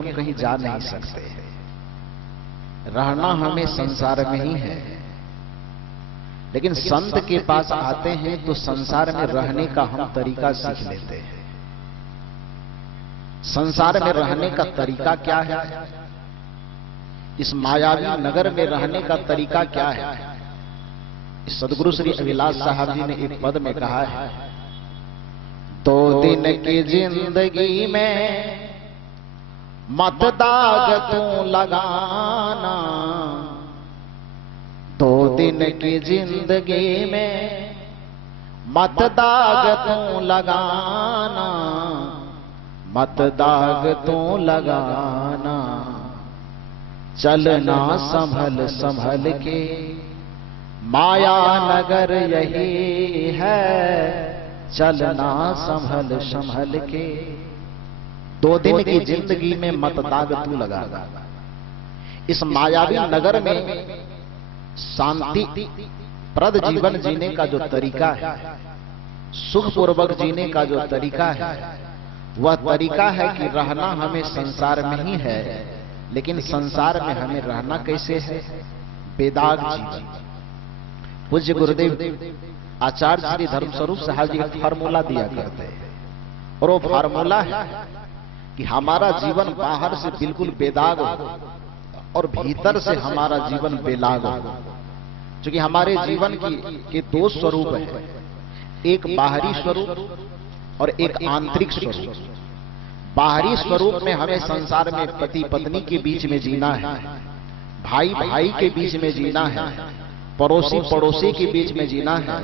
हम कहीं जा नहीं सकते। रहना हमें संसार में ही है, लेकिन संत के पास आते हैं तो संसार में रहने का हम तरीका सीख लेते हैं। संसार में रहने का तरीका क्या है, इस मायावी नगर में रहने का तरीका क्या है। सदगुरु श्री अभिलाष साहब जी ने एक पद में कहा है, 2 दिन की जिंदगी में मत दाग तू लगाना, 2 दिन की जिंदगी में मत दाग तू लगाना, मत दाग तू लगाना। चलना संभल संभल के, माया नगर यही है। चलना संभल संभल के, 2 दिन की जिंदगी में मत दाग तू लगाना। इस मायावी नगर में शांति प्रद जीवन जीने का जो तरीका है, सुखपूर्वक जीने का जो तरीका है, वह तरीका है कि रहना हमें संसार में ही है, लेकिन संसार में हमें रहना कैसे है, बेदाग जीवन। पूज्य गुरुदेव आचार्य श्री धर्मस्वरूप साहब जी एक फार्मूला दिया करते हैं, और वो फार्मूला है कि हमारा जीवन बाहर से बिल्कुल बेदाग हो और भीतर से हमारा जीवन बेलाग हो। क्योंकि हमारे जीवन के 2 स्वरूप है, एक बाहरी स्वरूप और एक आंतरिक स्वरूप। बाहरी स्वरूप में हमें संसार में पति पत्नी के बीच में जीना है, भाई भाई के बीच में जीना है, पड़ोसी पड़ोसी के बीच में जीना है,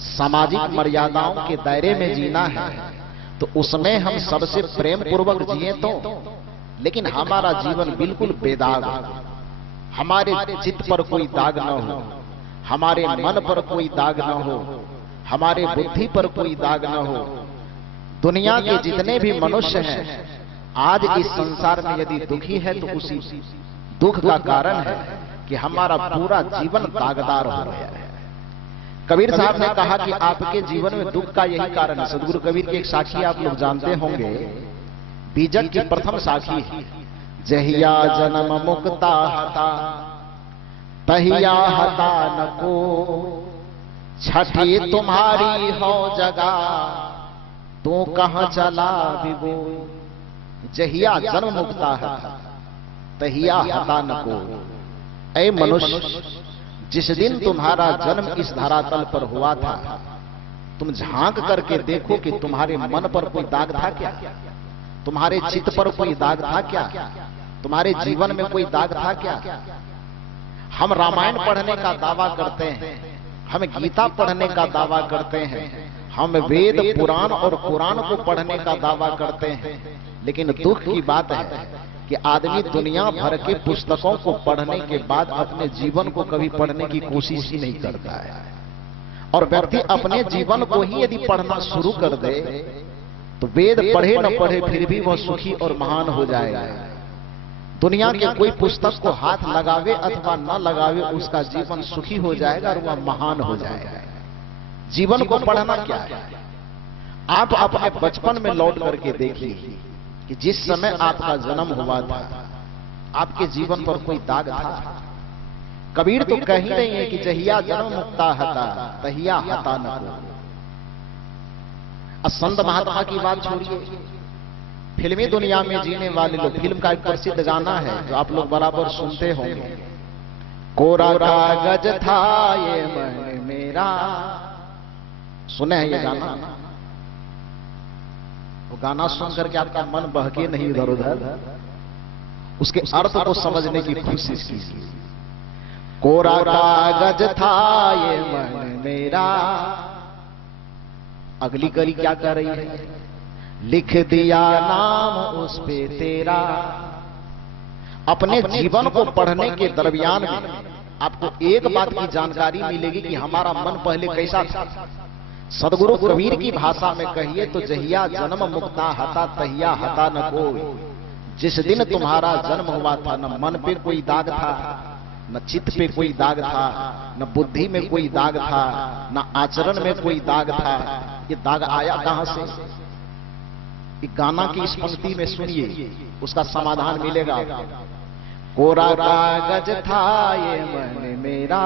सामाजिक मर्यादाओं के दायरे में जीना है। तो उसमें हम सबसे प्रेम पूर्वक जिए तो, लेकिन हमारा जीवन बिल्कुल बेदाग हो, हमारे चित्त पर कोई दाग न हो, हमारे मन पर कोई दाग न हो, हमारे बुद्धि पर कोई दाग न हो। दुनिया के जितने भी मनुष्य हैं आज इस संसार में यदि दुखी है तो उसी दुख का कारण है कि हमारा पूरा जीवन दागदार हो गया है। कबीर साहब ने कहा कि आपके जीवन में दुख का यही कारण है। सदगुरु कबीर की एक साखी आप लोग जानते होंगे, बीजक की प्रथम साखी है, जहिया जन्म मुक्ता हता तहिया हता न को, छठी तुम्हारी हो जगा तू कहां चला विभो। जहिया जन्म मुक्ता है तहिया हता न को। ऐ मनुष्य, जिस दिन तुम्हारा जन्म इस धरातल पर हुआ था, तुम झांक करके देखो कि तुम्हारे मन पर कोई दाग था क्या, तुम्हारे चित्त पर कोई दाग था क्या, तुम्हारे जीवन में कोई दाग था क्या। हम रामायण पढ़ने का दावा करते हैं, हम गीता पढ़ने का दावा करते हैं, हम वेद पुराण और कुरान को पढ़ने का दावा करते हैं, लेकिन दुख की बात है कि आदमी दुनिया भर के पुस्तकों को पढ़ने के बाद अपने जीवन को कभी पढ़ने की कोशिश ही नहीं करता है। और व्यक्ति अपने जीवन को ही यदि पढ़ना शुरू कर दे तो वेद पढ़े न पढ़े फिर भी वह सुखी और महान हो जाएगा। दुनिया के कोई पुस्तक को हाथ लगावे अथवा न लगावे, उसका जीवन सुखी हो जाएगा और वह महान हो जाएगा। जीवन को पढ़ना क्या है, आप अपने बचपन में लौट करके देखिए कि जिस समय आपका जन्म हुआ था आपके जीवन पर कोई दाग था। कबीर तो कह ही नहीं है कि जहिया जन्म मुक्ता हता तहिया हता न को। संत महात्मा की बात छोड़िए, फिल्मी दुनिया में जीने वाले लोग, फिल्म का एक प्रसिद्ध गाना है जो आप लोग बराबर सुनते होंगे, कोरा कागज था ये मन मेरा। सुने हैं ये गाना? वो गाना सुन करके आपका मन बहके नहीं इधर उधर, उसके अर्थ को समझने की कोशिश कीजिए। कोरा कागज था ये मन मेरा, अगली कड़ी क्या कर रही है, लिख दिया नाम उस पे तेरा। अपने जीवन को पढ़ने के दरमियान में आपको एक बात की जानकारी मिलेगी कि हमारा मन पहले कैसा था। सदगुरु कबीर की भाषा में कहिए तो जहिया जन्म मुक्ता हता तहिया हता न कोई। जिस दिन तुम्हारा जन्म हुआ था न मन पे कोई दाग था, न चित्त पे कोई दाग था, न बुद्धि में कोई दाग था, न आचरण में कोई दाग था। ये दाग आया कहां से? गाना की इस पंक्ति में सुनिए, उसका समाधान मिलेगा। कोरा कागज था ये मन मेरा,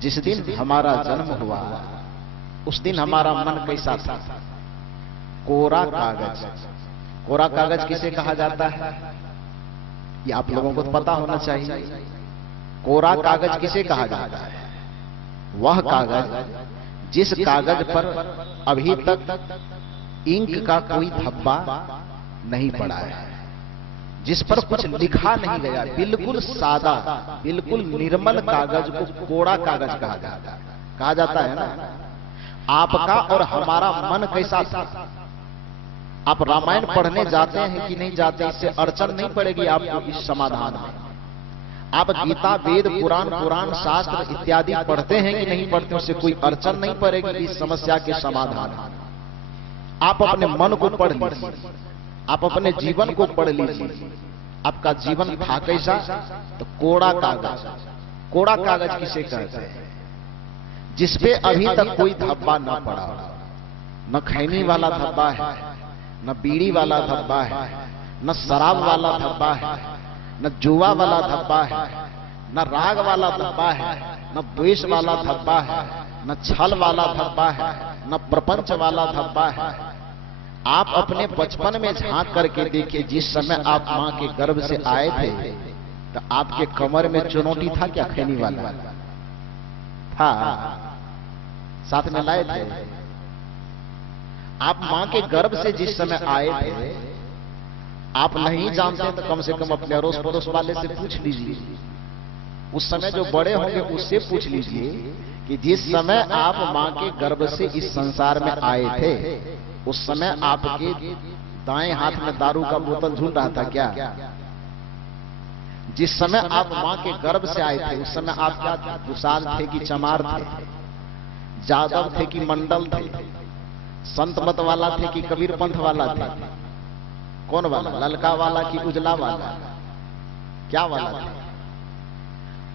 जिस दिन हमारा जन्म हुआ उस दिन हमारा मन कैसा था। कोरा कागज, कोरा कागज किसे कहा जाता है ये आप लोगों को तो पता होना चाहिए। कोरा कागज किसे कहा जाता है? वह कागज जिस कागज पर अभी तक इंक का कोई धब्बा नहीं पड़ा है, जिस पर कुछ लिखा नहीं गया, बिल्कुल सादा, बिल्कुल निर्मल कागज को कोरा कागज कहा जाता है ना। आपका और हमारा मन कैसा था? आप रामायण पढ़ने जाते हैं कि नहीं जाते, इससे अड़चन नहीं पड़ेगी आपको इस समाधान में। आप गीता, वेद, पुराण शास्त्र इत्यादि पढ़ते हैं कि नहीं पढ़ते, उससे कोई अड़चन नहीं पड़ेगी इस समस्या के समाधान। आप अपने मन को पढ़ लीजिए, आप अपने जीवन को पढ़ लीजिए। आपका जीवन था कैसा? तो कोरा कागज। कोरा कागज किसे कहते हैं? जिसपे अभी तक कोई धब्बा न पड़ा, न खैनी वाला धब्बा है, न बीड़ी वाला धब्बा है, न शराब वाला धब्बा है, न जुआ वाला धब्बा है, न राग वाला धब्बा है, न द्वेष वाला धब्बा है, न छल वाला धब्बा है, न प्रपंच वाला धब्बा है। आप अपने बचपन में झांक करके देखिए, जिस समय आप मां के गर्भ से आए थे तो आपके कमर में चुनौती था क्या? खैनी वाला था, साथ में लाए थे। आप मां के गर्भ से जिस समय आए थे, आप नहीं जानते तो कम से कम अपने अड़ोस पड़ोस वाले से पूछ लीजिए, उस समय जो बड़े होंगे उससे पूछ लीजिए कि जिस समय आप मां के गर्भ से इस संसार में आए थे, उस समय आपके दाएं हाथ में दारू का बोतल झूल रहा था क्या? जिस समय आप मां के गर्भ से आए थे उस समय आप क्या थे? दुसाल थे कि चमार थे? जादव थे कि मंडल थे? संत मत वाला थे कि कबीर पंथ वाला थे? कौन वाला? ललका वाला कि उजला वाला? क्या वाला थे?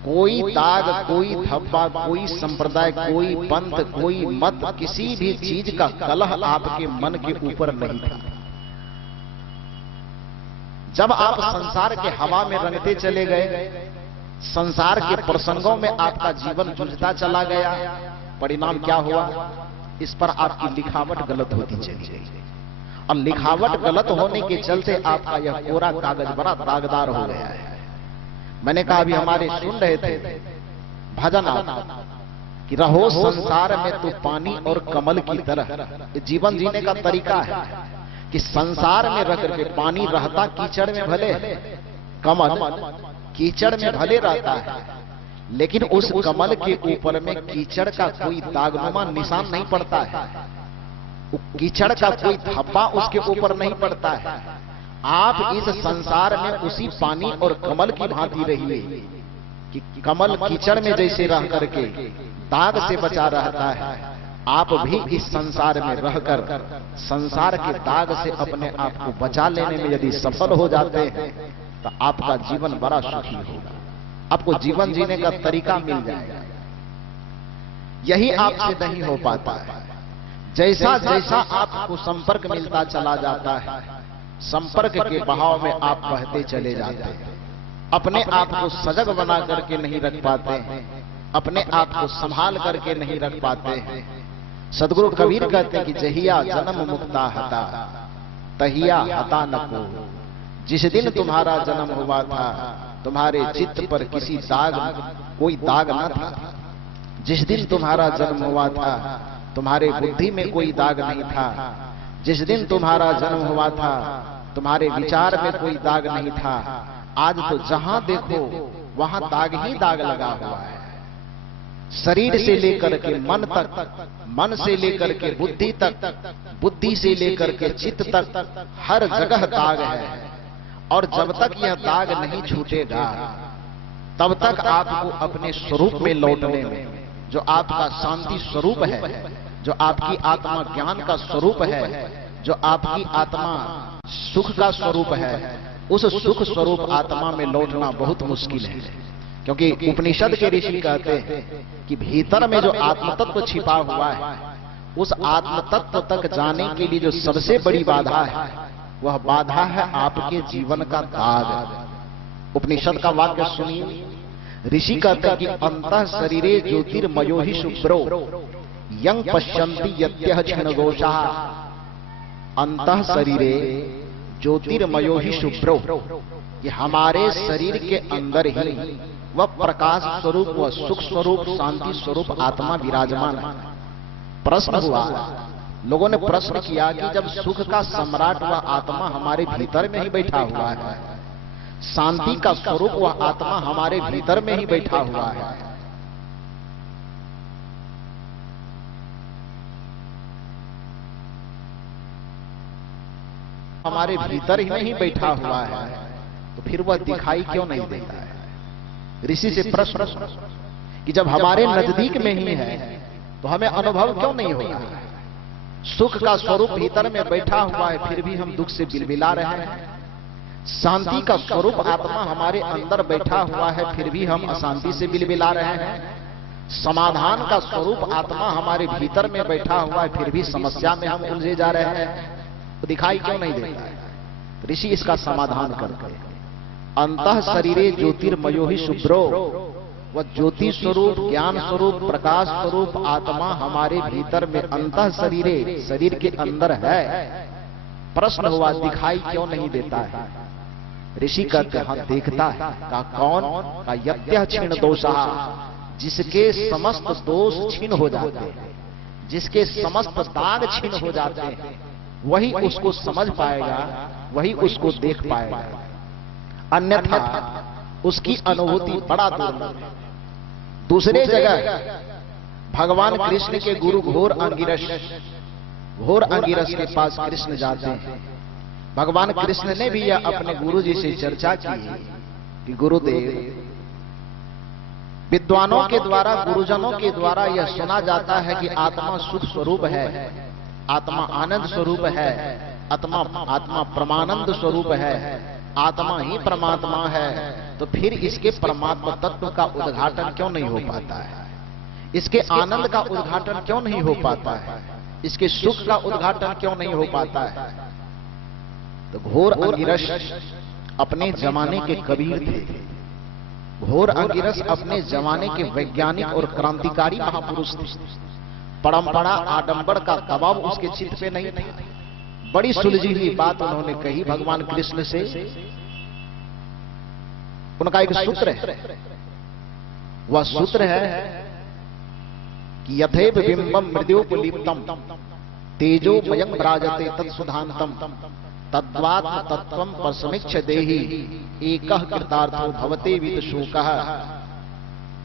कोई दाग, कोई धब्बा, कोई संप्रदाय, कोई पंथ, कोई मत, किसी भी चीज का कलह आपके मन के ऊपर नहीं था। जब आप संसार के हवा में रंगते चले गए, संसार के प्रसंगों में आपका जीवन जूझता चला गया, परिणाम क्या हुआ? इस पर आपकी लिखावट गलत होती चली गई, और लिखावट गलत होने के चलते आपका यह कोरा कागज बड़ा दागदार हो गया है। मैंने कहा अभी हमारे सुन रहे थे भजन कि रहो संसार में तो पानी और कमल की तरह। जीवन जीने का तरीका है कि संसार में रह करके पानी रहता कीचड़ में भले, कमल कीचड़ में भले रहता है, लेकिन उस कमल के ऊपर में कीचड़ का कोई दागनुमा निशान नहीं पड़ता है, कीचड़ का कोई धब्बा उसके ऊपर नहीं पड़ता है। आप इस संसार में उसी पानी और कमल की भांति रहिए कि कमल कीचड़ में जैसे रह करके दाग से बचा रहता है, आप भी इस संसार में रहकर संसार के दाग से अपने आप को बचा लेने में यदि सफल हो जाते हैं तो आपका जीवन बड़ा सुखी होगा, आपको जीवन जीने का तरीका मिल जाएगा। यही आपसे नहीं हो पाता है। जैसा जैसा आपको संपर्क मिलता चला जाता है, संपर्क के बहाव में आप बहते चले जाते हैं, अपने आप को सजग बना करके नहीं रख पाते हैं, अपने आप को संभाल करके नहीं रख पाते हैं। सदगुरु कबीर कहते हैं कि जहिया जन्म मुक्ता हता तहिया हता न को। जिस दिन तुम्हारा जन्म हुआ था तुम्हारे चित्त पर किसी दाग, कोई दाग न था। जिस दिन तुम्हारा जन्म हुआ था तुम्हारे बुद्धि में कोई दाग नहीं था। जिस दिन तुम्हारा जन्म हुआ था तुम्हारे विचार में कोई दाग नहीं था। आज तो जहां देखो वहां दाग ही दाग लगा हुआ है। शरीर से लेकर के मन तक, मन से लेकर के बुद्धि तक, बुद्धि से लेकर के चित्त तक हर जगह दाग है। और जब तक यह दाग नहीं छूटेगा तब तक आपको अपने स्वरूप में लौटने में, जो आपका शांति स्वरूप है, जो आपकी आत्मा ज्ञान का स्वरूप है, जो आपकी आत्मा सुख का स्वरूप है, उस सुख स्वरूप आत्मा में लौटना बहुत मुश्किल है। क्योंकि उपनिषद के ऋषि कहते हैं कि भीतर में जो आत्म तत्व छिपा हुआ है, उस आत्म तत्व तक जाने के लिए जो सबसे बड़ी बाधा है वह बाधा है आपके जीवन का दाग। उपनिषद का वाक्य सुनिए। ऋषि कहते हैं कि अंतः शरीरे ज्योतिर्मयो ही शुभ्रो यं पश्यन्ति यत्यः क्षीणदोषा। अंतः शरीरे ज्योतिर्मयो ही शुभ्रो, कि हमारे शरीर के अंदर ही वह प्रकाश स्वरूप, वह सुख स्वरूप, शांति स्वरूप आत्मा विराजमान है। प्रश्न हुआ, लोगों ने प्रश्न किया कि जब सुख का सम्राट वह आत्मा हमारे भीतर में ही बैठा हुआ है, शांति का स्वरूप वह आत्मा हमारे भीतर में ही बैठा हुआ है, हमारे भीतर ही नहीं बैठा हुआ है, तो फिर वह दिखाई क्यों नहीं देता है? ऋषि से प्रश्न कि जब हमारे नजदीक में ही है तो हमें अनुभव क्यों नहीं होता? सुख का स्वरूप भीतर में बैठा हुआ है, फिर भी हम दुख से बिलबिला रहे हैं। शांति का स्वरूप आत्मा हमारे अंदर बैठा हुआ है, फिर भी हम अशांति से बिलबिला रहे हैं। समाधान का स्वरूप आत्मा हमारे भीतर में बैठा हुआ है, फिर भी समस्या में हम उलझे जा रहे हैं, तो दिखाई क्यों नहीं देता है? ऋषि इसका समाधान करते हैं। अंतः शरीरे ज्योतिर्मयो ही शुभ्रो, वह ज्योति स्वरूप, ज्ञान स्वरूप, प्रकाश स्वरूप आत्मा हमारे भीतर में अंतः शरीरे, शरीर के अंदर है। प्रश्न हुआ, दिखाई क्यों नहीं देता है? ऋषि कहते हैं देखता है। का कौन? का यत्यः क्षीण दोषा, जिसके समस्त दोष क्षीण हो जाते हैं, जिसके समस्त दाग क्षीण हो जाते हैं, वही उसको समझ पाएगा, वही उसको देख पाएगा। अन्यथा उसकी अनुभूति बड़ा दुर्लभ है। दूसरे जगह भगवान कृष्ण के गुरु घोर अंगिरस के पास कृष्ण जाते हैं। भगवान कृष्ण ने भी यह अपने गुरु जी से चर्चा की कि गुरुदेव, विद्वानों के द्वारा, गुरुजनों के द्वारा यह सुना जाता है कि आत्मा सुख स्वरूप है, आत्मा आनंद स्वरूप है, आत्मा परमानंद स्वरूप है, आत्मा ही परमात्मा है, तो फिर इसके परमात्मा तत्व का उद्घाटन क्यों नहीं हो पाता है? इसके आनंद का उद्घाटन क्यों नहीं हो पाता है? इसके सुख का उद्घाटन क्यों नहीं हो पाता है? तो घोर अंगिरस अपने जमाने के कबीर थे। घोर अंगिरस अपने जमाने के वैज्ञानिक और क्रांतिकारी महापुरुष थे। परंपरा, आडंबर का दबाव उसके चित्त पे नहीं था। बड़ी सुलझी हुई बात उन्होंने कही भगवान कृष्ण से। उनका एक सूत्र है, वह सूत्र है कि यथैव बिंबम मृद्योपलीप्तम तेजोमयं विराजते तत्सुधांतम तद्वात्म तत्वं परसमीक्ष देहि एकः कृतार्थो भवते विद शोकः।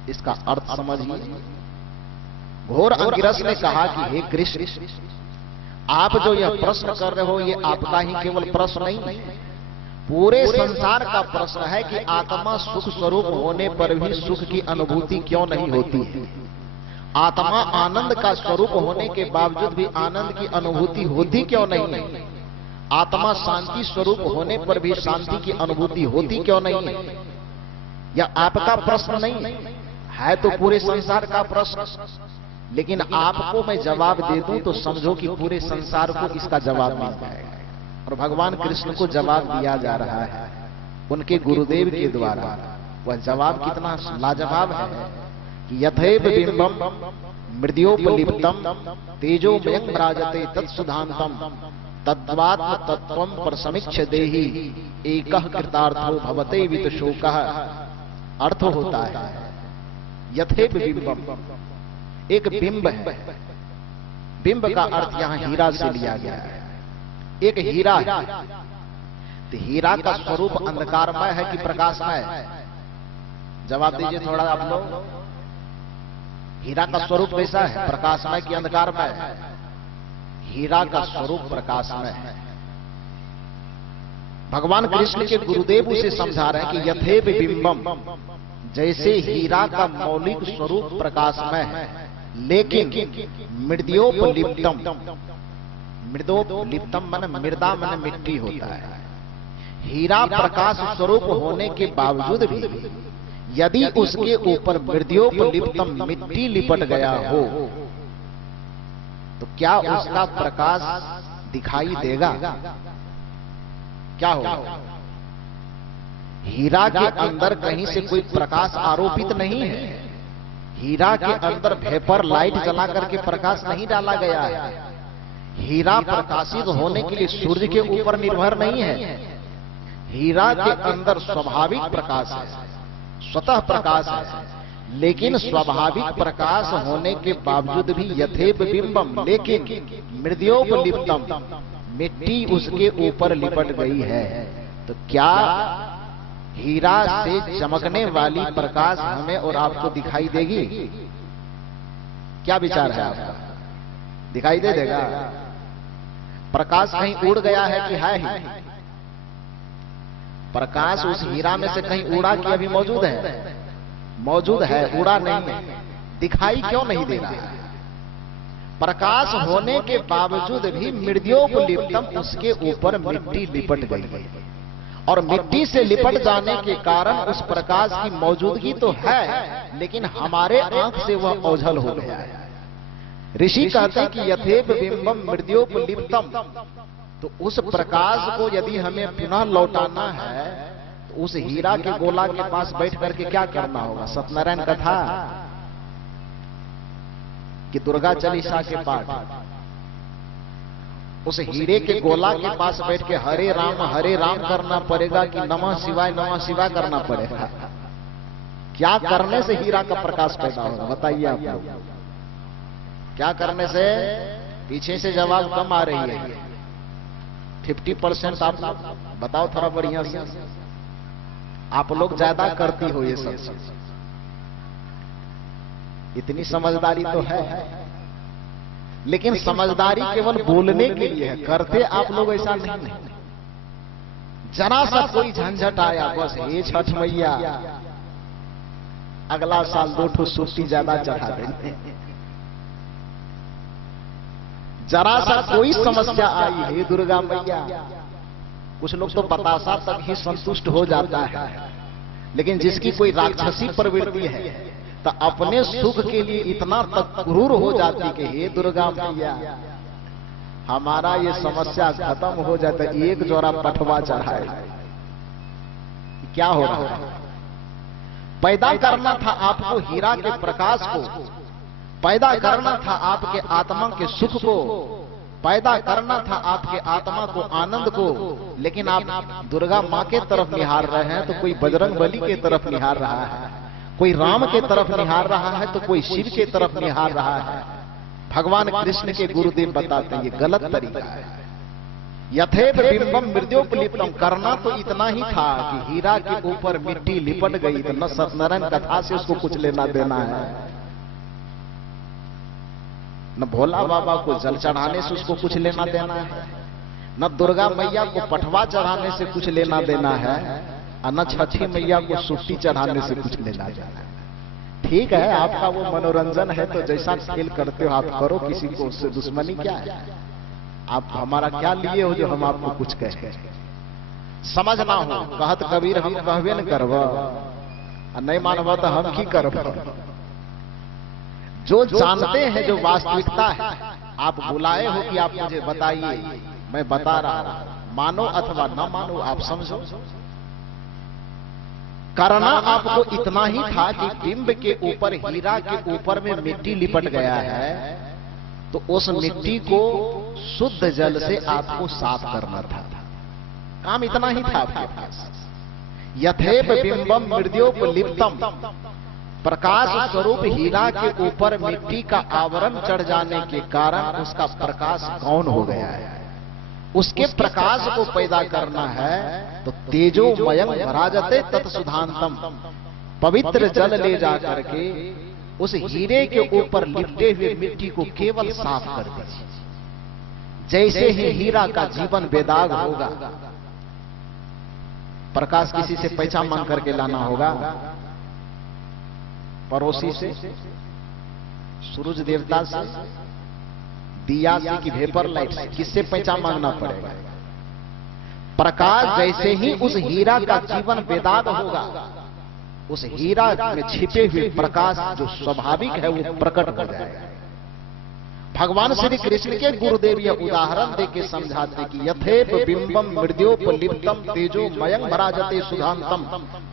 इसका अर्थ समझिए। घोर अंगिरस ने कहा कि हे कृष्ण, आप जो यह प्रश्न कर रहे हो, ये आपका ही केवल प्रश्न नहीं है, पूरे संसार का प्रश्न है कि आत्मा सुख स्वरूप होने पर भी सुख की अनुभूति क्यों नहीं होती है? आत्मा आनंद का स्वरूप होने के बावजूद भी आनंद की अनुभूति होती क्यों नहीं है? आत्मा शांति स्वरूप होने पर भी शांति की अनुभूति होती क्यों नहीं है? यह आपका प्रश्न नहीं है, तो पूरे संसार का प्रश्न। लेकिन आपको मैं जवाब दे दूं तो समझो कि पूरे संसार को इसका जवाब मिल जाएगा। और भगवान कृष्ण को जवाब दिया जा रहा है उनके गुरुदेव के द्वारा। वह जवाब कितना लाजवाब है कि यथैव बिंबम मृद्योपलिप्तम तेजोमयं विराजते तत्सुधांतम तद्वात्म तत्वं परसमीक्ष देहि एकः कृतार्थो भवते विद शोकः। अर्थ होता है यथैव बिंबम, एक बिंब है। बिंब का अर्थ यहां हीरा से लिया गया है। एक हीरा है, तो हीरा का स्वरूप अंधकारमय है कि प्रकाशमय? जवाब दीजिए थोड़ा आप लोग। हीरा का स्वरूप कैसा है, प्रकाशमय कि अंधकारमय? हीरा का स्वरूप प्रकाशमय है। भगवान कृष्ण के गुरुदेव उसे समझा रहे हैं कि यथैव बिंबम, जैसे हीरा का मौलिक स्वरूप प्रकाशमय है, लेकिन मृद्योपलिप्तम, मृदोपलिप्तम मन मृदा मन मिट्टी होता है। हीरा प्रकाश स्वरूप होने के बावजूद भी यदि उसके ऊपर मृद्योपलिप्तम मिट्टी लिपट गया हो तो क्या उसका प्रकाश दिखाई देगा? क्या होगा? हीरा के अंदर कहीं से कोई प्रकाश आरोपित नहीं है। हीरा के अंदर वेपर लाइट जला करके प्रकाश नहीं डाला गया है। हीरा प्रकाशित होने के लिए सूर्य के ऊपर निर्भर नहीं है। हीरा के अंदर स्वाभाविक प्रकाश है, स्वतः प्रकाश है। लेकिन स्वाभाविक प्रकाश होने के बावजूद भी यथेव बिंबम, लेकिन मृद्योपलिप्तम, मिट्टी उसके ऊपर लिपट गई है। तो क्या हीरा से चमकने वाली प्रकाश हमें और आपको दिखाई देगी? क्या विचार है आपका? दिखाई दे देगा? प्रकाश कहीं उड़ गया है कि है ही? प्रकाश उस हीरा में से कहीं उड़ा कि अभी मौजूद है? मौजूद है, उड़ा नहीं है। दिखाई क्यों नहीं दे रहा है? प्रकाश होने के बावजूद भी मृद्योपलिप्तम, उसके ऊपर मिट्टी लिपट गई है। और मिट्टी से लिपट जाने के कारण उस प्रकाश की मौजूदगी तो है, लेकिन हमारे आंख से वह ओझल हो गया है। ऋषि कहते हैं कि यथेव बिंबम मृद्योपलिप्तम, तो उस प्रकाश को यदि हमें पुनः लौटाना है तो उस हीरा के गोला के पास बैठ करके क्या करना होगा? सत्यनारायण कथा कि दुर्गा चालीसा के पाठ, उस हीरे के गोला के पास बैठ के हरे राम करना पड़ेगा कि नमः शिवाय करना पड़ेगा? क्या करने से हीरा का प्रकाश पैदा होगा? बताइए आप लोग, क्या करने से? पीछे से जवाब कम आ रही है, 50% आप बताओ थोड़ा बढ़िया से। आप लोग ज्यादा करती हो ये सब, इतनी समझदारी तो है, लेकिन समझदारी केवल बोलने के लिए है, करते आप लोग ऐसा नहीं। जरा सा कोई झंझट आया बस, हे छठ मैया अगला साल 2 ठो सूटी ज्यादा चढ़ा देंगे। जरा सा कोई समस्या आई, हे दुर्गा मैया, कुछ लोग तो बतासा तक ही संतुष्ट हो जाता है। लेकिन जिसकी कोई राक्षसी प्रवृत्ति है तो अपने सुख के लिए इतना तक क्रूर हो जाती कि हे दुर्गा मैया हमारा ये समस्या खत्म हो जाता, एक जोड़ा पठवा चढ़ाए। क्या हो रहा है? पैदा करना था आपको हीरा के प्रकाश को, पैदा करना था आपके आत्मा के सुख को, पैदा करना था आपके आत्मा को, आनंद को, लेकिन आप दुर्गा माँ के तरफ निहार रहे हैं तो कोई बजरंग बली के तरफ निहार रहा है, कोई राम के तरफ निहार रहा है तो कोई शिव के तरफ निहार रहा है। भगवान कृष्ण के गुरुदेव बताते हैं ये गलत तरीका है। यथेव बिंबम मृद्योपलिप्तम, करना तो इतना ही था कि हीरा के ऊपर मिट्टी लिपट गई, तो न सत्यनारायण कथा से उसको कुछ लेना देना है, न भोला बाबा को जल चढ़ाने से उसको कुछ लेना देना है, न दुर्गा मैया को पठवा चढ़ाने से कुछ लेना देना है, और न छठी मैया को सुट्टी चढ़ाने से कुछ लेना देना है। ठीक है, आपका वो मनोरंजन है तो जैसा खेल करते हो आप करो, किसी को उससे दुश्मनी क्या है? आप हमारा क्या लिए हो जो हम आपको कुछ कहें? समझना हो, कहत कबीर हम कहबे न करब, नहीं मानब तो हम की करब। जो जानते हैं, जो वास्तविकता है, आप बुलाए हो कि आप मुझे बताइए, मैं बता रहा हूं, मानो अथवा न मानो आप समझो। करना आपको इतना ही था कि बिंब के ऊपर, हीरा के ऊपर में मिट्टी लिपट गया है, तो उस मिट्टी को शुद्ध जल से आपको साफ करना था। काम इतना ही था आपके पास। यथेव बिंबम मृद्योपलिप्तम, प्रकाश स्वरूप हीरा के ऊपर मिट्टी का आवरण चढ़ जाने के कारण उसका प्रकाश कौन हो गया है? उसके प्रकाश को पैदा करना है तो तेजोमयं भराजते तत्सुधांतम, पवित्र जल ले जा करके उस हीरे के ऊपर लिपटे हुए मिट्टी को केवल साफ कर दीजिए। जैसे ही हीरा का जीवन बेदाग होगा, प्रकाश किसी से पैसा मांग करके लाना होगा, पड़ोसी से, सूरज देवता से, दिया से कि वेपर लाइट से, किससे पैसा मांगना पड़ेगा? प्रकाश जैसे ही उस हीरा का जीवन बेदाग होगा, उस हीरा में छिपे हुए प्रकाश जो स्वाभाविक है वो प्रकट हो जाएगा। भगवान श्री कृष्ण के गुरुदेव यह उदाहरण देके समझाते कि यथेप बिंबम मृद्योपलिप्तम तेजो मयंग भराजते सुधांतम,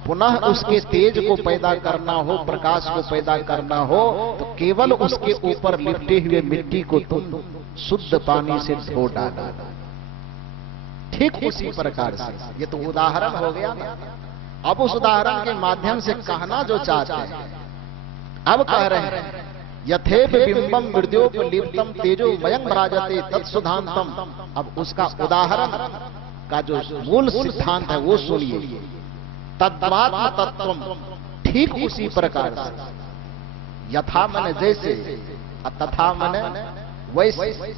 पुनः उसके तेज को पैदा करना हो, प्रकाश को पैदा करना हो, तो केवल उसके ऊपर लिपटे हुए मिट्टी को तुम शुद्ध पानी से धो डालो। ठीक उसी प्रकार से ये तो उदाहरण हो गया ना। अब उस उदाहरण के माध्यम से कहना जो चाहते हैं, अब कह रहे हैं यथेप बिंबम मृद्योपलिप्तम तेजो मयंग भराजते तत्सुधांतम। अब उसका उदाहरण का जो मूल सिद्धांत है वो सुनिए। तद्वात्म तत्वम, ठीक उसी प्रकार से। यथा मने जैसे, तथा मने वैसे।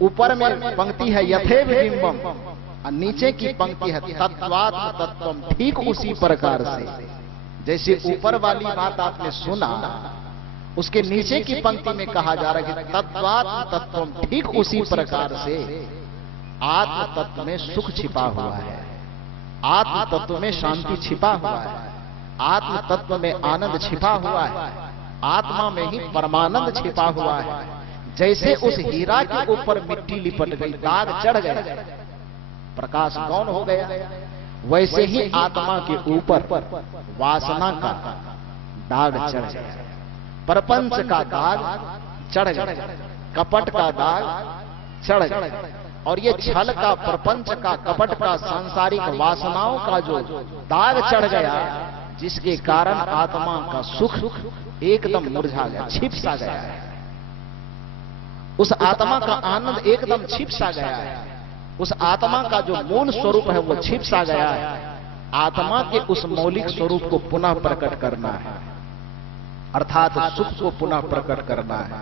ऊपर में पंक्ति है यथेप बिंबम और नीचे की पंक्ति है तद्वात्म तत्वम, ठीक उसी प्रकार से। जैसे ऊपर वाली बात आपने सुना, उसके नीचे की पंक्ति में कहा जा रहा है कि तद्वात्म तत्वम, ठीक उसी प्रकार से आत्म तत्व में सुख छिपा हुआ है, आत्म तत्व में शांति छिपा हुआ है, आत्म तत्व में आनंद छिपा हुआ है, आत्मा में ही परमानंद छिपा हुआ है। जैसे उस हीरा के ऊपर मिट्टी लिपट गई, दाग चढ़ गया, प्रकाश गौण हो गया, वैसे ही आत्मा के ऊपर वासना का दाग चढ़ गया, प्रपंच का दाग चढ़ गया, कपट का दाग चढ़ गया। और ये छल का, प्रपंच का, कपट का, सांसारिक वासनाओं का जो दाग चढ़ गया, जिसके कारण आत्मा का सुख एकदम मुरझा गया, छिप सा गया है। उस आत्मा का आनंद एकदम छिप सा गया है। उस आत्मा का जो मूल स्वरूप है वो छिप सा गया है। आत्मा के उस मौलिक स्वरूप को पुनः प्रकट करना है, अर्थात सुख को पुनः प्रकट करना है,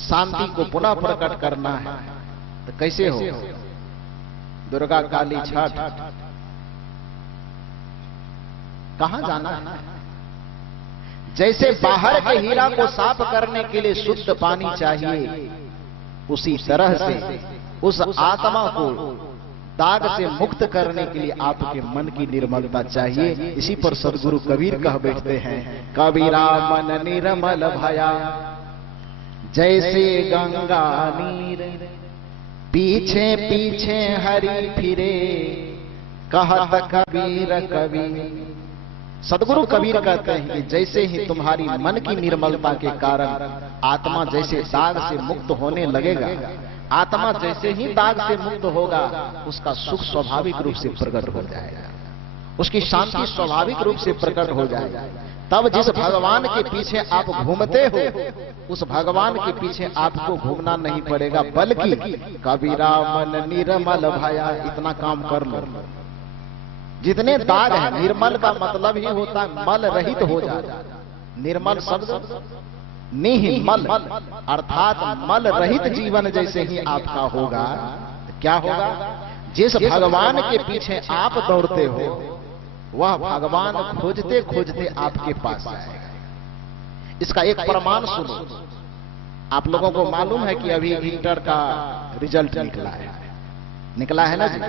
शांति को पुनः प्रकट करना है। तो कैसे हो? दुर्गा, काली, छठ, कहां जाना है? जैसे बाहर के हीरा को साफ करने के लिए शुद्ध पानी चाहिए, उसी तरह से उस आत्मा को दाग से मुक्त करने के लिए आपके मन की निर्मलता चाहिए। इसी पर सदगुरु कबीर कह बैठते हैं, कबीरा मन निर्मल भया जैसे गंगा नीर, पीछे पीछे हरि फिरे कहत कबीर कबीर। सदगुरु कबीर कहते हैं कि जैसे ही तुम्हारी मन की निर्मलता के कारण आत्मा जैसे दाग से मुक्त होने लगेगा, आत्मा जैसे ही दाग से मुक्त होगा, उसका सुख स्वाभाविक रूप से प्रकट हो जाएगा, उसकी शांति स्वाभाविक रूप से प्रकट हो जाएगा। तब जिस भगवान के पीछे आप घूमते हो, उस भगवान के पीछे आपको घूमना नहीं पड़ेगा, बल्कि कबीरा मन निर्मल भया, इतना काम कर लो। जितने दाग है, निर्मल का मतलब ही होता है मल रहित हो जाए। निर्मल शब्द निहिमल, अर्थात मल रहित जीवन जैसे ही आपका होगा, क्या होगा? जिस भगवान के पीछे आप दौड़ते हो, वह भगवान खोजते खोजते आपके पास आएगा। इसका एक प्रमाण सुनो। आप लोगों को मालूम है कि अभी इंटर का रिजल्ट निकला है ना जी?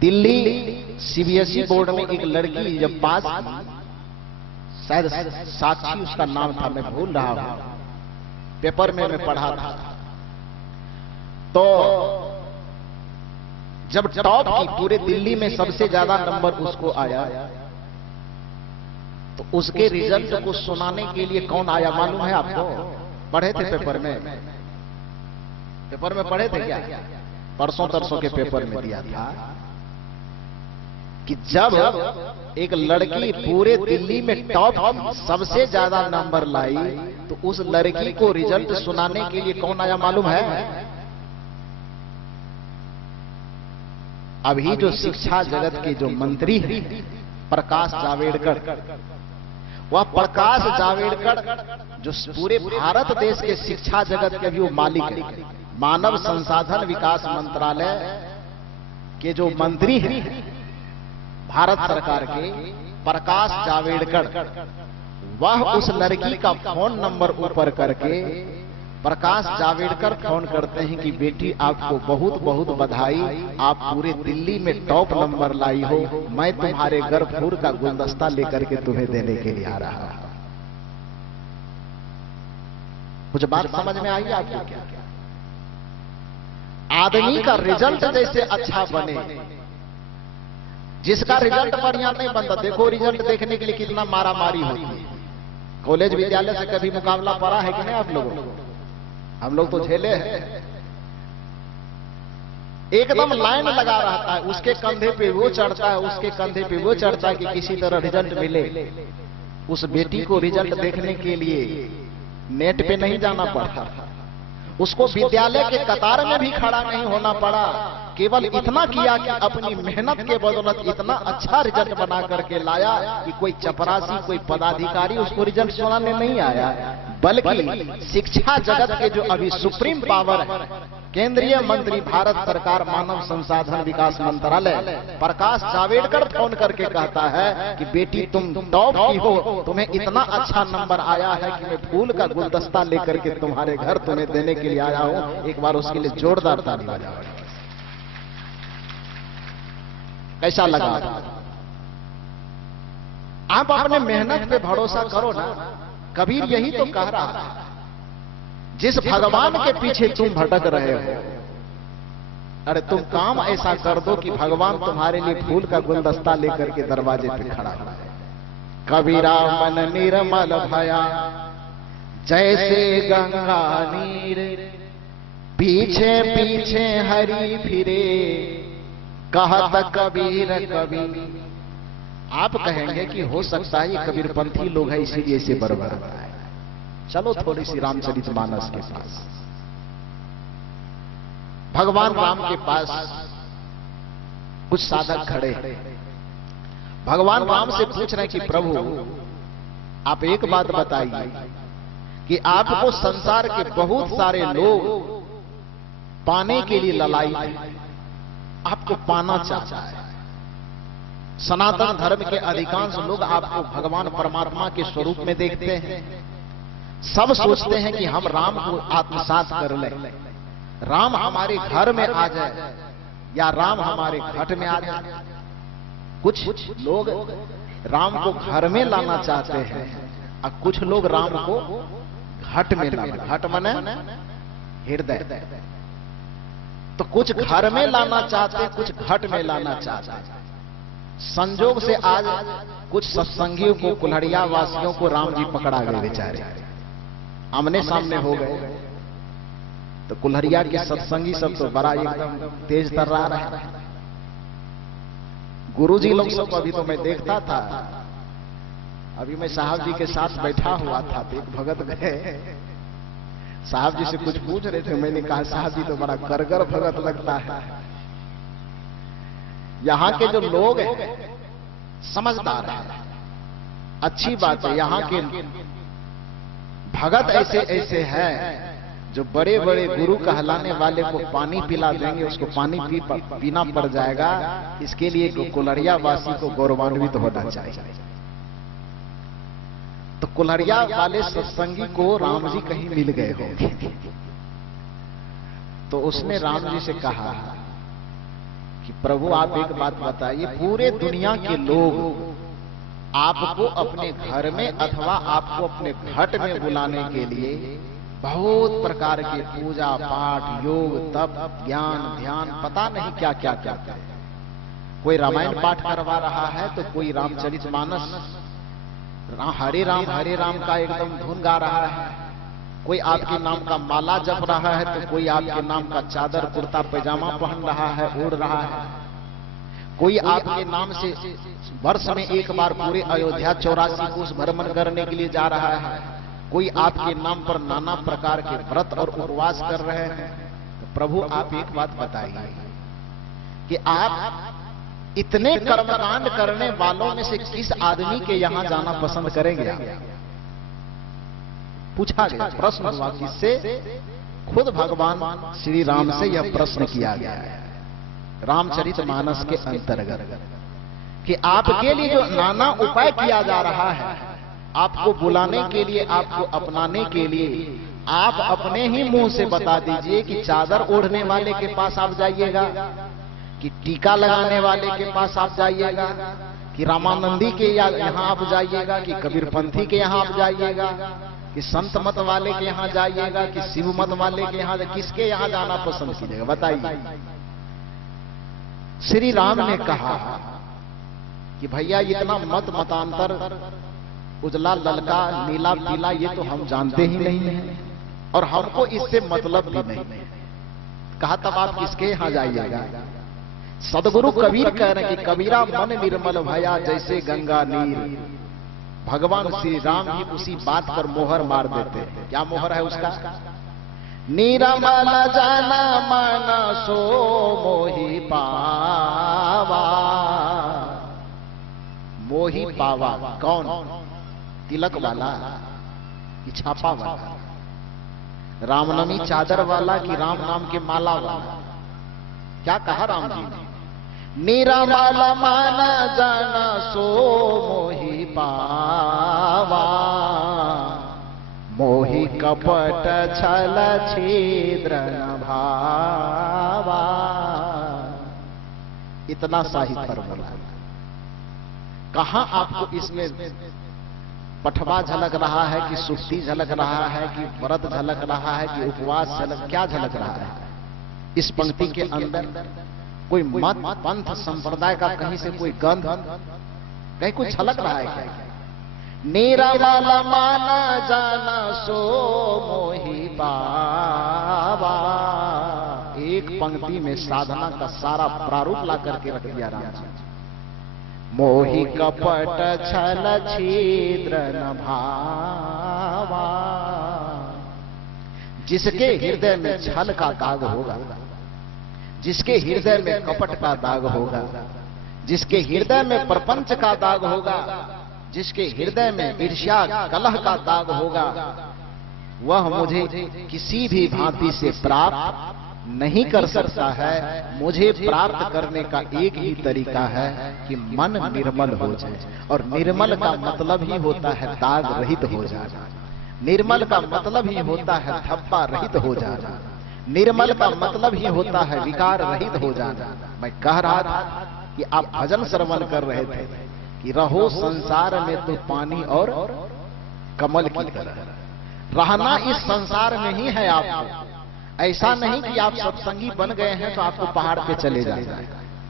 दिल्ली सीबीएसई बोर्ड में एक लड़की जब पास, शायद साक्षी उसका नाम था, मैं भूल रहा हूं, पेपर में मैं पढ़ा था, तो जब टॉप की पूरे दिल्ली में सबसे ज्यादा नंबर उसको आया, तो उसके रिजल्ट को सुनाने के लिए कौन आया मालूम है आपको? पढ़े थे पेपर में? पेपर में पढ़े थे क्या? परसों तरसों के पेपर में दिया था कि जब एक लड़की पूरे दिल्ली में टॉप सबसे ज्यादा नंबर लाई, तो उस लड़की को रिजल्ट सुनाने के लिए कौन आया मालूम है? अभी जो शिक्षा जगत के जो मंत्री हैं, प्रकाश जावड़ेकर, वह प्रकाश जावड़ेकर जो पूरे भारत देश के शिक्षा जगत के भी वो मालिक है, मानव संसाधन विकास मंत्रालय के जो मंत्री हैं भारत सरकार के, प्रकाश जावड़ेकर, वह उस लड़की का फोन नंबर ऊपर करके प्रकाश जावड़ेकर फोन करते हैं कि बेटी आपको बहुत बहुत बधाई, आप पूरे दिल्ली में टॉप नंबर लाई हो, मैं तुम्हारे घर फूल का गुलदस्ता लेकर के तुम्हें देने के लिए आ रहा हूं। कुछ बात समझ में आई आपको क्या? आदमी का रिजल्ट जैसे अच्छा बने, जिसका रिजल्ट बढ़िया नहीं बनता, देखो रिजल्ट देखने के लिए कितना मारामारी होती है। कॉलेज विद्यालय से कभी मुकाबला पड़ा है कि नहीं आप लोगों? हम लोग तो झेले हैं। एकदम लाइन लगा रहता है, उसके कंधे पे वो चढ़ता है, उसके कंधे पे वो चढ़ता है कि किसी तरह रिजल्ट मिले। उस बेटी को रिजल्ट देखने के लिए नेट पे नहीं जाना पड़ा, उसको विद्यालय के कतार में भी खड़ा नहीं होना पड़ा। केवल इतना किया कि अपनी मेहनत के बदौलत इतना अच्छा रिजल्ट बना करके लाया कि कोई चपरासी, कोई पदाधिकारी उसको रिजल्ट सुनाने नहीं आया, बल्कि शिक्षा जगत के जो अभी सुप्रीम पावर है, केंद्रीय मंत्री भारत सरकार मानव संसाधन विकास मंत्रालय प्रकाश जावड़ेकर फोन करके कहता है कि बेटी तुम टॉप की हो, तुम्हें इतना अच्छा नंबर आया है कि मैं फूल का गुलदस्ता लेकर के तुम्हारे घर तुम्हें देने के लिए आया हूं। एक बार उसके लिए जोरदार ताली बजाओ। कैसा लगा? आप अपने मेहनत पे भरोसा करो ना। कबीर यही तो कह रहा है, जिस भगवान के पीछे तुम भटक रहे हो, अरे तुम काम ऐसा कर दो कि भगवान तुम्हारे लिए फूल का गुलदस्ता लेकर के दरवाजे पे खड़ा है। कबीरा मन निर्मल भया जैसे गंगा नीर, पीछे पीछे हरि फिरे कहत कबीर कबीर। आप कहेंगे कि हो सकता है ये कबीरपंथी लोग हैं इसीलिए इसे बर्बाद है। चलो थोड़ी सी रामचरितमानस के पास। भगवान राम के पास कुछ साधक खड़े हैं। भगवान राम से पूछ रहे हैं कि प्रभु आप एक बात बताइए कि आपको संसार के बहुत सारे लोग पाने के लिए ललायित हैं, आपको पाना चाहता है। सनातन धर्म के अधिकांश लोग आपको भगवान परमात्मा के स्वरूप में देखते हैं। सब सोचते हैं कि हम राम को आत्मसात कर लें, राम हमारे घर में आ जाए या राम हमारे घट में आ जाए। कुछ लोग राम को घर में लाना चाहते हैं और कुछ लोग राम को घट में लाना, घट माने हृदय। तो कुछ घर में लाना चाहते, कुछ घट में लाना चाहते। संजोग से आज कुछ सत्संगियों को, कुल्हड़िया वासियों को राम जी पकड़ा गए, बेचारे आमने सामने हो गए। तो कुल्हड़िया के सत्संगी सब तो बड़ा एकदम तेज तर्रार है। गुरुजी लोग सब अभी तो मैं देखता था, अभी मैं साहब जी के साथ बैठा हुआ था तो एक भगत गए, साहब जी से कुछ पूछ रहे थे। मैंने कहा साहब जी तो बड़ा करगर भगत लगता है। यहां के जो लोग हैं समझदार हैं, अच्छी बात है। यहां के भगत ऐसे ऐसे हैं जो बड़े बड़े गुरु कहलाने वाले को पानी पिला देंगे, उसको पानी पीना पड़ जाएगा। इसके लिए कुल्हड़िया वासी को गौरवान्वित होना चाहिए। तो कुल्हड़िया वाले सत्संगी को राम जी कहीं मिल गए होंगे, तो उसने राम जी से कहा कि प्रभु आप एक बात बताइए, पूरे दुनिया के लोग आपको अपने घर में अथवा आपको अपने घट में बुलाने के लिए बहुत प्रकार के पूजा पाठ, योग, तप, ज्ञान, ध्यान, पता नहीं क्या क्या करते हैं। कोई रामायण पाठ करवा रहा है तो कोई रामचरितमानस, हरे राम का एकदम धुन गा रहा है। कोई आपके नाम का माला जप रहा है तो कोई आपके नाम का चादर कुर्ता पैजामा पहन रहा है, ओढ़ रहा है। कोई आपके नाम से वर्ष में एक बार पूरे अयोध्या 84 कोस भ्रमण करने के लिए जा रहा है। कोई आपके नाम पर नाना प्रकार के व्रत और उपवास कर रहे हैं। तो प्रभु आप एक बात बताइए कि आप इतने कर्मकांड करने वालों में से किस आदमी के यहां जाना पसंद करेंगे? पूछा गया, प्रश्न हुआ किससे? खुद भगवान श्री राम से यह प्रश्न किया गया है रामचरितमानस के अंतर्गत कि आपके लिए जो नाना उपाय किया जा रहा है, आपको बुलाने के लिए, आपको अपनाने के लिए, आप अपने ही मुंह से बता दीजिए कि चादर ओढ़ने वाले के पास आप जाइएगा, कि टीका लगाने वाले के पास आप जाइएगा, कि रामानंदी के यहाँ आप जाइएगा, कि कबीरपंथी के यहाँ आप जाइएगा, कि संत मत वाले के यहां जाइएगा कि शिव मत वाले के यहां, किसके यहां जाना पसंद कीजिएगा बताइए। श्री राम ने कहा कि भैया इतना मत मतांतर, उजला ललका नीला पीला, ये तो हम जानते ही नहीं है और हमको इससे मतलब भी नहीं। कहा तब आप किसके यहां जाइएगा? सदगुरु कबीर कह रहे हैं कि कबीरा मन निर्मल भया जैसे गंगा नीर। भगवान श्री राम भी उसी बात पर मोहर मार देते हैं। क्या मोहर है उसका? निर्मल जाना माना सो मोहि पावा। मोहि पावा कौन? तिलक वाला कि छापा वाला? रामनवमी चादर वाला कि राम नाम के माला वाला? क्या कहा राम जी ने? निर्मल माना जाना सो मोहि पावा। मोहि कपट छल छिद्र न भावा। इतना साहित्य फॉर्मूला। कहां आपको इसमें पठवा झलक रहा है कि सुक्ति झलक रहा है कि व्रत झलक रहा है कि उपवास झलक, क्या झलक रहा है इस पंक्ति के अंदर? कोई मत पंथ संप्रदाय का कहीं से कोई गंध, कहीं कुछ झलक रहा है क्या? निर्मल माना जाना सो मोहि पावा। एक पंक्ति में साधना का सारा प्रारूप ला करके रख दिया राम जी। मोहि कपट छल छिद्र न भावा। जिसके हृदय में छल का दाग होगा, जिसके हृदय में कपट का दाग होगा, जिसके हृदय में प्रपंच का दाग होगा, जिसके हृदय में ईर्ष्या कलह का दाग होगा, वह मुझे किसी भी भांति से प्राप्त नहीं कर सकता है। मुझे प्राप्त करने का एक ही तरीका है कि मन निर्मल हो जाए। और निर्मल का मतलब ही होता है दाग रहित हो जाना। निर्मल का मतलब ही होता है धब्बा रहित हो जाना। निर्मल का मतलब ही होता है विकार रहित हो जाना। मैं कह रहा था कि आप भजन श्रवण कर रहे थे कि रहो संसार में तो पानी और कमल की तरह। रहना इस संसार में ही है आपको। ऐसा नहीं कि आप सत्संगी बन गए हैं तो आपको पहाड़ पे चले जाए।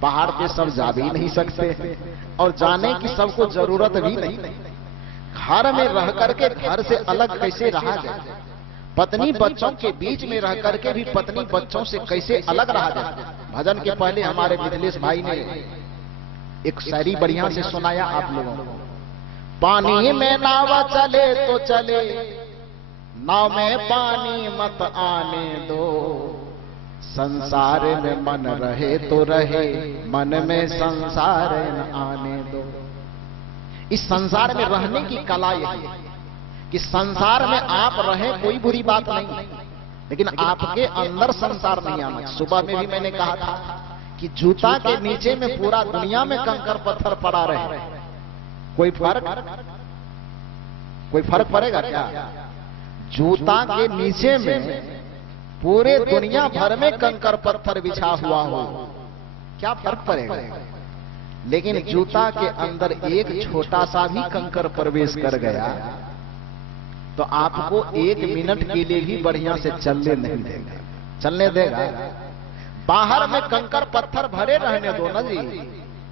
पहाड़ पे सब जा भी नहीं सकते और जाने की सबको जरूरत भी नहीं। घर में रह करके घर से अलग कैसे रहा जाए? पत्नी बच्चों के बीच में रह करके भी पत्नी बच्चों से कैसे अलग रहा जाए? भजन के पहले हमारे मिथिलेश भाई ने एक शायरी बढ़िया से सुनाया आप लोगों को। पानी में नाव चले तो चले, नाव में पानी मत आने दो। संसार में मन रहे तो रहे, मन में संसार न आने दो। इस संसार में रहने की कला यही है कि संसार में आप रहे कोई बुरी बात नहीं, लेकिन आपके अंदर संसार नहीं आना। सुबह में भी मैंने कहा था कि जूता के नीचे में पूरा दुनिया में कंकर पत्थर पड़ा रहे, कोई फर्क पड़ेगा क्या? जूता के नीचे में पूरे दुनिया भर में कंकर पत्थर बिछा हुआ हो, क्या फर्क पड़ेगा? लेकिन जूता के अंदर एक छोटा सा भी कंकर प्रवेश कर गया तो आपको एक मिनट के लिए भी बढ़िया से चलने नहीं देगा। चलने देगा? बाहर में कंकर पत्थर भरे रहने दो ना जी।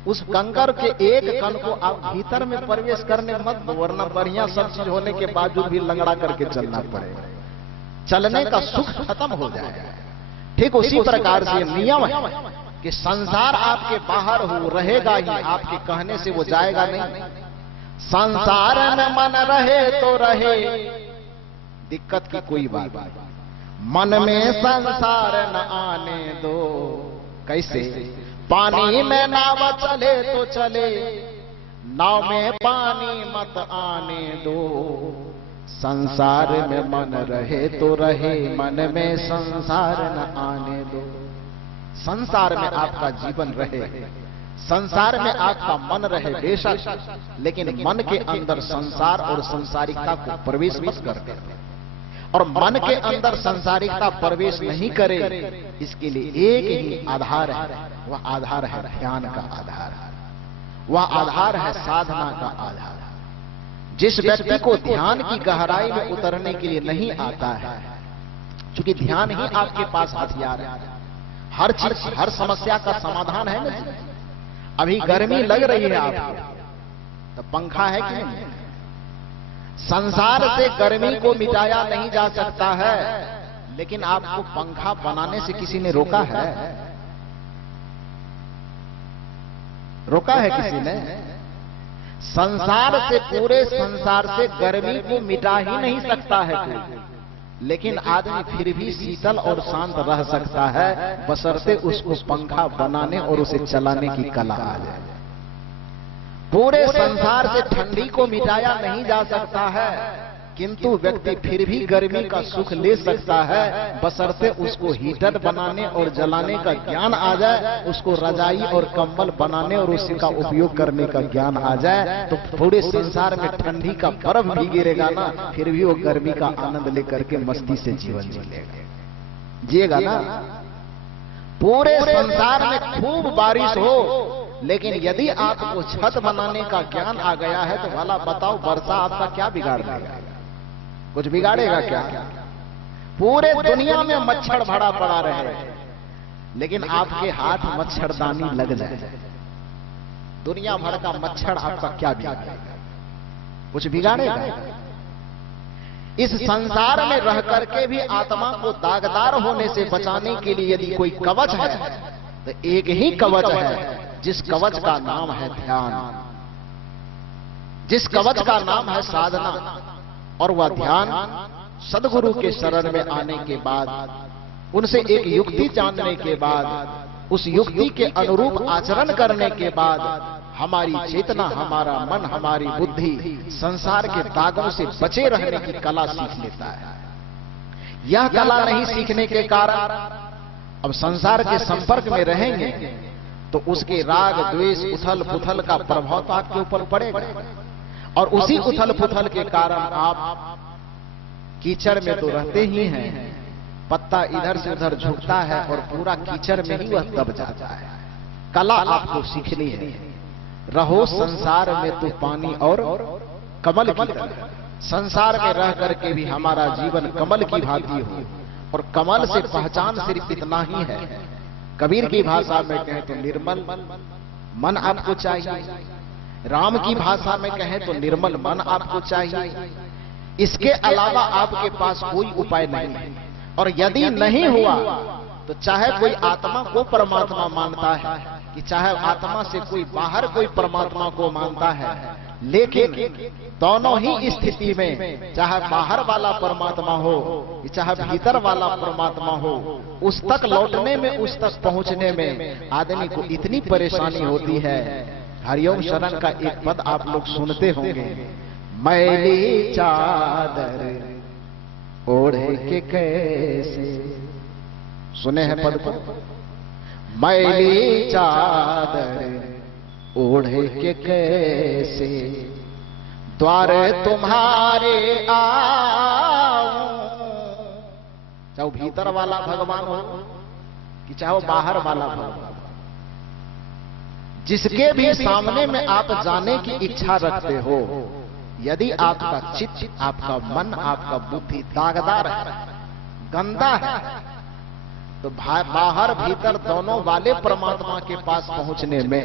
उस कंकर के एक कण को आप भीतर में प्रवेश करने मत दो, वरना बढ़िया सब चीज होने के बावजूद भी लंगड़ा करके चलना पड़ेगा। चलने का सुख खत्म हो जाएगा। ठीक उसी प्रकार से नियम है कि संसार आपके बाहर हो रहेगा ही, आपके कहने से वो जाएगा नहीं। संसार में मन रहे तो रहे, दिक्कत की कोई बात नहीं। मन में संसार न आने दो। कैसे? पानी में नाव चले तो चले, नाव में पानी मत आने दो। संसार में मन रहे तो रहे, मन में संसार न आने दो। संसार में आपका जीवन रहे, संसार में आपका मन रहे बेशक, लेकिन मन के अंदर संसार और संसारिकता को प्रवेश मत कर दे। और मन के अंदर संसारिकता प्रवेश नहीं करे, इसके लिए एक ही आधार है। वह आधार है ध्यान का आधार, वह आधार है साधना का आधार। जिस व्यक्ति को ध्यान की गहराई में उतरने के लिए नहीं आता है, क्योंकि ध्यान ही आपके पास हथियार है, हर चीज हर समस्या का समाधान है ना। अभी गर्मी लग रही है आपको, तो पंखा है कि नहीं? संसार से गर्मी को मिटाया नहीं जा सकता है, लेकिन आपको पंखा बनाने से किसी ने रोका है? रोका है किसी ने? संसार से, पूरे संसार से गर्मी को मिटा ही नहीं सकता है कोई, लेकिन आदमी फिर भी शीतल और शांत रह सकता है, बशर्ते उसको पंखा बनाने और उसे चलाने की कला आ जाए। पूरे संसार से ठंडी को मिटाया नहीं जा सकता है, किंतु व्यक्ति फिर भी गर्मी का सुख ले सकता है, बशर्ते उसको हीटर बनाने और जलाने का ज्ञान आ जाए, उसको रजाई और कंबल बनाने और उसी का उपयोग करने का ज्ञान आ जाए, तो पूरे संसार में ठंडी का बर्फ भी गिरेगा ना, फिर भी वो गर्मी का आनंद लेकर के मस्ती से जीवन जिएगा ना। पूरे संसार में खूब बारिश हो, लेकिन यदि आपको छत बनाने का ज्ञान आ गया है, तो भला बताओ वर्षा आपका क्या बिगाड़ देगा? कुछ बिगाड़ेगा क्या? पूरे दुनिया में मच्छर भरा पड़ा रहे, लेकिन आपके हाथ मच्छरदानी लग जाए, दुनिया भर का मच्छर आपका क्या बिगाड़ेगा? कुछ बिगाड़ेगा? इस संसार में रह करके भी आत्मा को दागदार होने से बचाने के लिए यदि कोई कवच है, तो एक ही कवच है, जिस कवच का नाम है ध्यान, जिस कवच का नाम है साधना। और वह ध्यान सदगुरु के शरण में आने के बाद, उनसे एक युक्ति जानने के बाद, उस युक्ति के अनुरूप आचरण करने के बाद, हमारी चेतना, हमारा मन, हमारी बुद्धि संसार के दागों से बचे रहने की कला सीख लेता है। यह कला नहीं सीखने के कारण अब संसार के संपर्क में रहेंगे तो उसके राग, द्वेष, उथल पुथल का प्रभाव तो आपके ऊपर पड़ेगा, और उसी उथल पुथल के कारण आप कीचड़ में तो रहते ही हैं, पत्ता इधर से उधर झुकता है और पूरा कीचड़ में ही वह दब जाता है। कला आपको सीखनी है। रहो संसार में तो पानी और कमल की तरह, संसार में रह करके भी हमारा जीवन कमल की भांति हो, और कमल से पहचान सिर्फ इतना ही है, कबीर की भाषा में कहें तो निर्मल मन आपको चाहिए, राम की भाषा में कहें तो निर्मल मन आपको चाहिए। इसके अलावा आपके पास कोई उपाय नहीं है। और यदि नहीं हुआ तो चाहे कोई आत्मा को परमात्मा मानता है, कि चाहे आत्मा से कोई बाहर कोई परमात्मा को मानता है, लेकिन दोनों ही स्थिति में, चाहे बाहर वाला परमात्मा हो चाहे भीतर वाला परमात्मा हो, उस तक लौटने में, उस तक पहुंचने में आदमी को इतनी परेशानी होती है। हरिओम शरण का एक पद आप लोग सुनते होंगे, मैली चादर ओढ़े के कैसे, सुने हैं पद को? मैली चादर ओढ़े के कैसे द्वारे तुम्हारे आऊं। चाहे भीतर वाला भगवान हो कि चाहे बाहर वाला भगवान, जिसके भी सामने में आप जाने की इच्छा रखते हो, यदि आपका चित्त, आपका मन, आपका बुद्धि दागदार है, गंदा है, तो बाहर भीतर दोनों वाले परमात्मा के पास पहुंचने में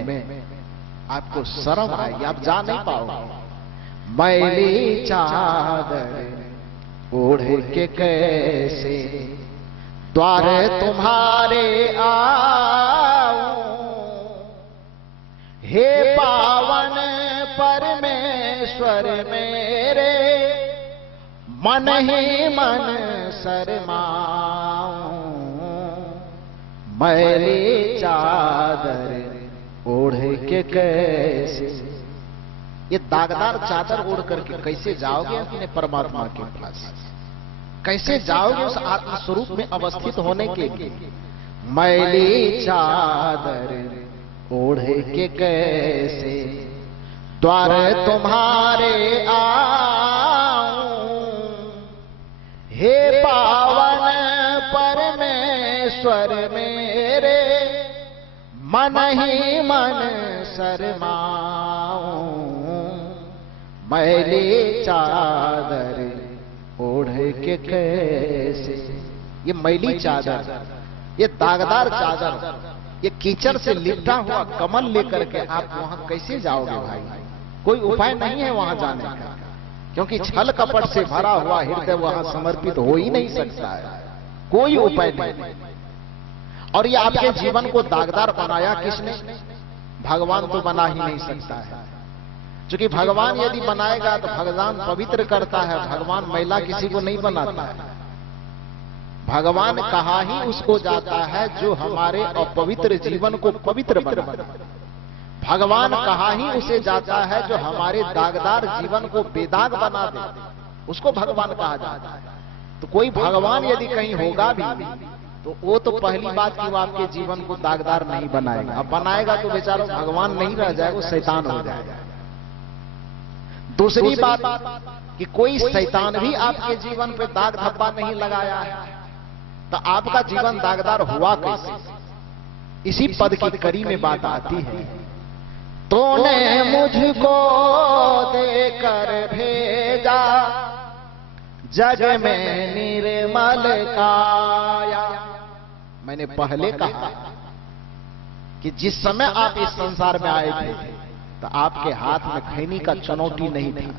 आपको शर्म आएगी, आप जा नहीं पाओगे। मैली चादर ओढ़े के कैसे द्वारे तुम्हारे आऊं, हे पावन परमेश्वर मेरे, मन ही मन शरमाऊं। मैली चादर ओढ़े के कैसे, ये दागदार चादर ओढ़ करके कैसे जाओगे अपने परमात्मा के पास, कैसे जाओगे उस आत्म स्वरूप में अवस्थित होने के लिए। मैली चादर ओढ़े के कैसे द्वार तुम्हारे आऊं, हे पावन परमेश्वर मेरे, मन ही मन शरमाऊं। मैली चादर ओढ़ के कैसे। ये मैली चादर, ये दागदार चादर, ये कीचड़ से लिपटा हुआ कमल लेकर के आप वहां कैसे जाओगे भाई? कोई उपाय नहीं है वहां जाने का, क्योंकि छल कपट से भरा हुआ हृदय वहां समर्पित हो ही नहीं सकता है, कोई उपाय नहीं। और ये आपके जीवन को दागदार बनाया किसने? भगवान तो बना ही नहीं सकता है, क्योंकि भगवान यदि बनाएगा तो भगवान पवित्र करता है, भगवान मैला किसी को नहीं बनाता है। भगवान कहा ही उसको जाता है जो हमारे अपवित्र जीवन को पवित्र बनाए। भगवान कहा ही उसे जाता है जो हमारे दागदार जीवन को बेदाग बना दे, उसको भगवान कहा जाता है। तो कोई भगवान यदि कहीं होगा भी तो वो तो पहली बात कि वो आपके जीवन को दागदार नहीं बनाएगा। अब बनाएगा तो बेचारा भगवान नहीं रह जाएगा, वो शैतान हो जाएगा। दूसरी बात कि कोई शैतान भी आपके जीवन पे दाग धब्बा नहीं लगाया है, तो आपका जीवन दागदार हुआ कैसे? इसी पद की कड़ी में बात आती है, तूने मुझको देकर भेजा जग में निर्मल काया। मैंने पहले कहा कि जिस समय आप इस संसार में आए थे तो आपके हाथ में खैनी का चुनौती नहीं था,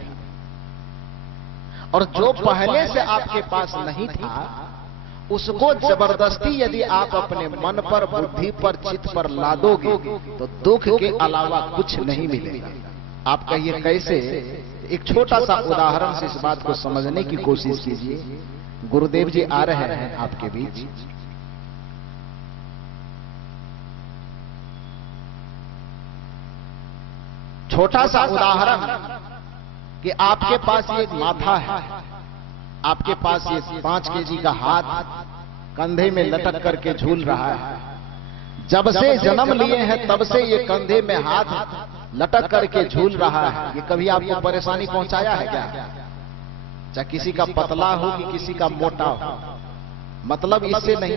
और जो पहले से आपके पास नहीं था उसको जबरदस्ती यदि आप अपने मन पर, बुद्धि पर, चित्त पर लादोगे तो दुख के अलावा कुछ नहीं मिलेगा। आप कहिए कैसे? एक छोटा सा उदाहरण से इस बात को समझने की कोशिश कीजिए। गुरुदेव जी आ रहे हैं आपके बीच। छोटा सा उदाहरण कि आपके पास एक माथा है, आपके पास ये 5 केजी का हाथ कंधे में लटक करके झूल रहा है। जब से जन्म लिए हैं तब से ये कंधे में हाथ लटक करके झूल रहा है। ये कभी आपको परेशानी पहुंचाया है क्या? चाहे किसी का पतला हो कि किसी का मोटा हो, मतलब इससे नहीं,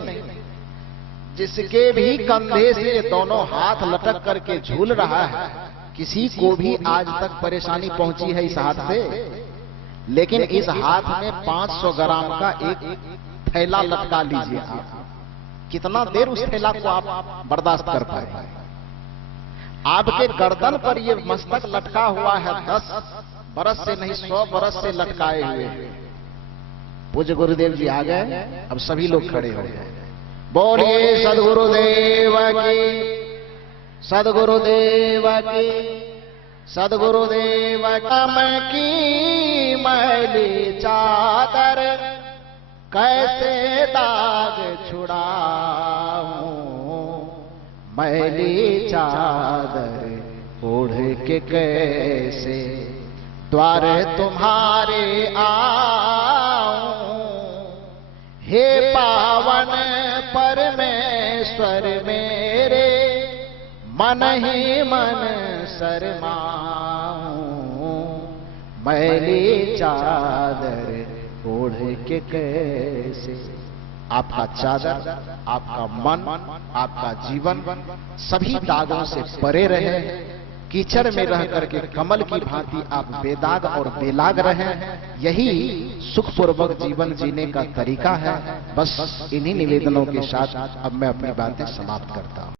जिसके भी कंधे से दोनों हाथ लटक करके झूल रहा है, किसी को भी आज तक परेशानी पहुंची है इस हाथ से? लेकिन इस हाथ में 500 ग्राम का एक थैला लटका लीजिए आप, कितना देर उस थैला को आप बर्दाश्त कर पाए? आपके गर्दन पर ये मस्तक लटका हुआ है 10 बरस से नहीं 100 बरस से लटकाए हुए। पूज्य गुरुदेव जी आ गए, अब सभी लोग खड़े हो गए। बोलिए सदगुरुदेव की, सदगुरुदेव की, सदगुरुदेव कम की मैली चादर कैसे दाग छुड़ाऊं, मैली चादर ओढ़ के कैसे द्वार तुम्हारे आऊं। हे पावन परमेश्वर मेरे, मन ही मन शर्माऊं, मैली चादर ओढ़ के कैसे। आपका चादर, आपका मन, आपका जीवन सभी दागों से परे रहे। कीचड़ में रह करके कमल की भांति आप बेदाग और बेलाग रहे। यही सुखपूर्वक जीवन जीने का तरीका है। बस इन्हीं निवेदनों के साथ अब मैं अपनी बातें समाप्त करता हूं।